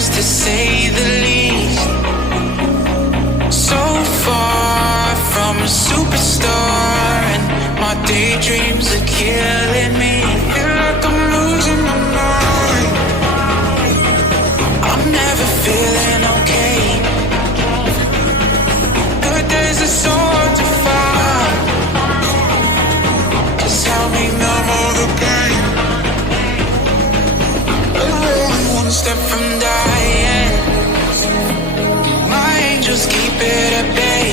breathless to say the least. So far from a superstar, and my daydreams are killing me. Feel like I'm losing my mind. I'm never feeling okay. Good days are so hard to find. Just help me numb all the pain. One step from dying. My angels keep it at bay.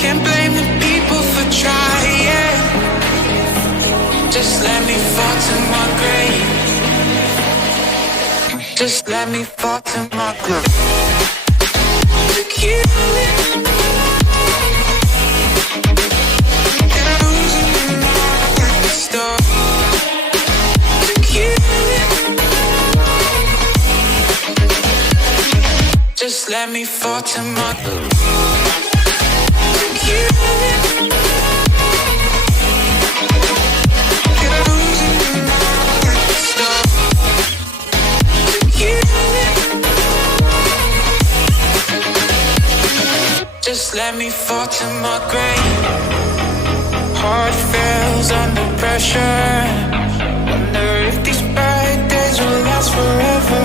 Can't blame the people for trying. Just let me fall to my grave. Just let me fall to my grave. To kill it. Just let me fall to my grave. Just let me fall to my grave. Heart fails under pressure. Wonder if these bad days will last forever.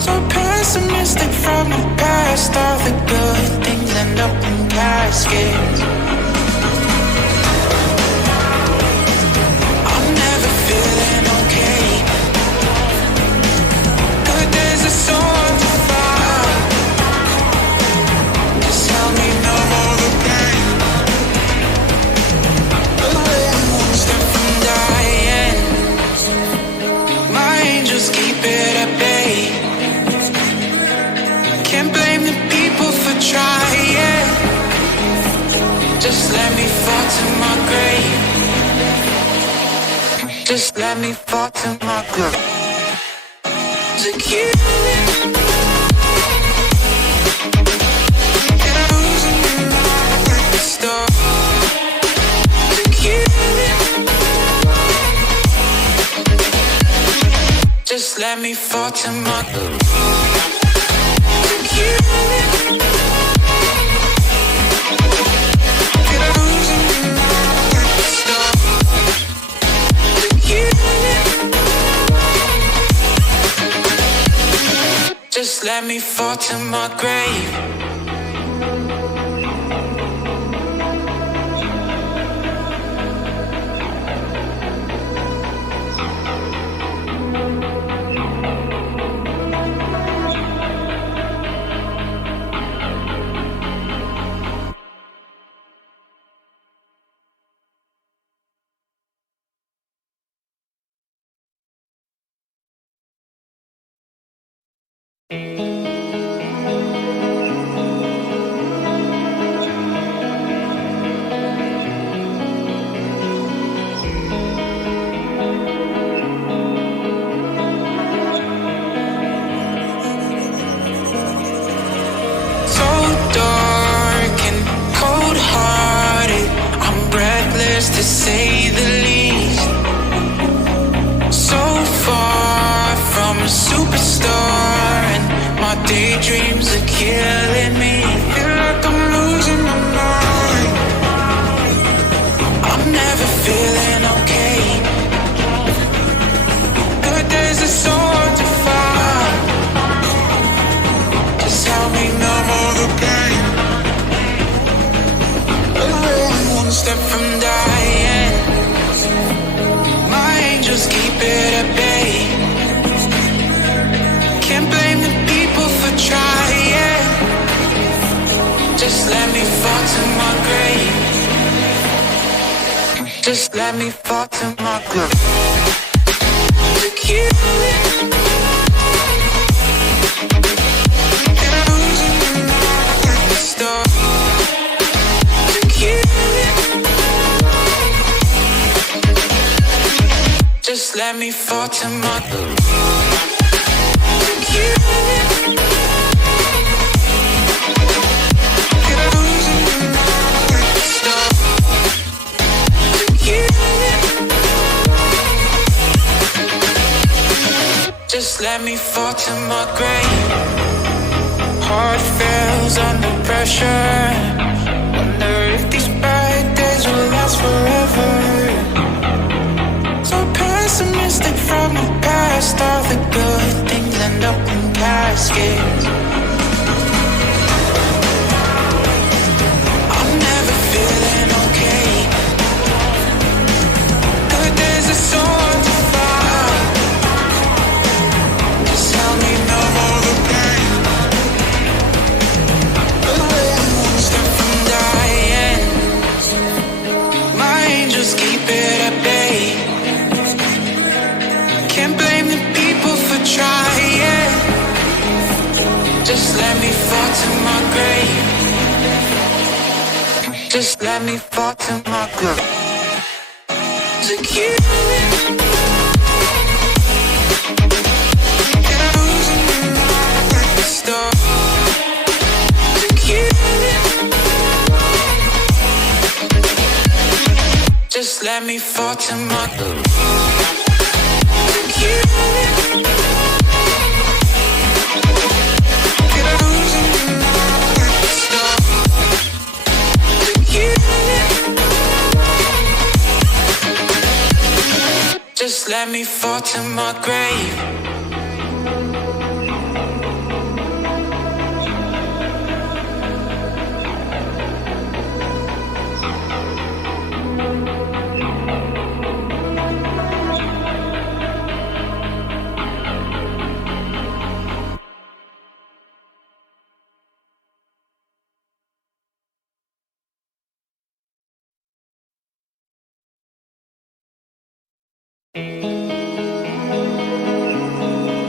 So pessimistic from the past. All the good things end up in caskets. I'm never feeling okay. Good days are so hard to find. Just help me numb all the pain. One step from dying. My angels keep it at bay. Can't blame the people for trying. Just let me fall to my grave. Just let me fall to my grave. To kill it. To kill it. Just let me fall to my grave. Just let me fall to my grave. To say the least. So far from a superstar, and my daydreams are killing me. Feel like I'm losing my mind. I'm never feeling okay. Good days are so hard to find. Just help me numb all the pain. One step from dying. My angels keep it at bay. Can't blame the people for trying. Just let me fall to my grave. Just let me fall to my grave. To kill it. Just let me fall to my grave. Just let me fall to my grave. Heart fails under pressure. Wonder if these bad days will last forever. So pessimistic from the past. All the good things end up in caskets. I'm never feeling okay. Good days are so hard to find. Just help me numb all the pain. One step from dying. My angels keep it at bay. Can't blame the people for trying. Just let me fall to my grave. Just let me fall to my grave. To you. Just let me fall to my groove. Just let me fall to my grave.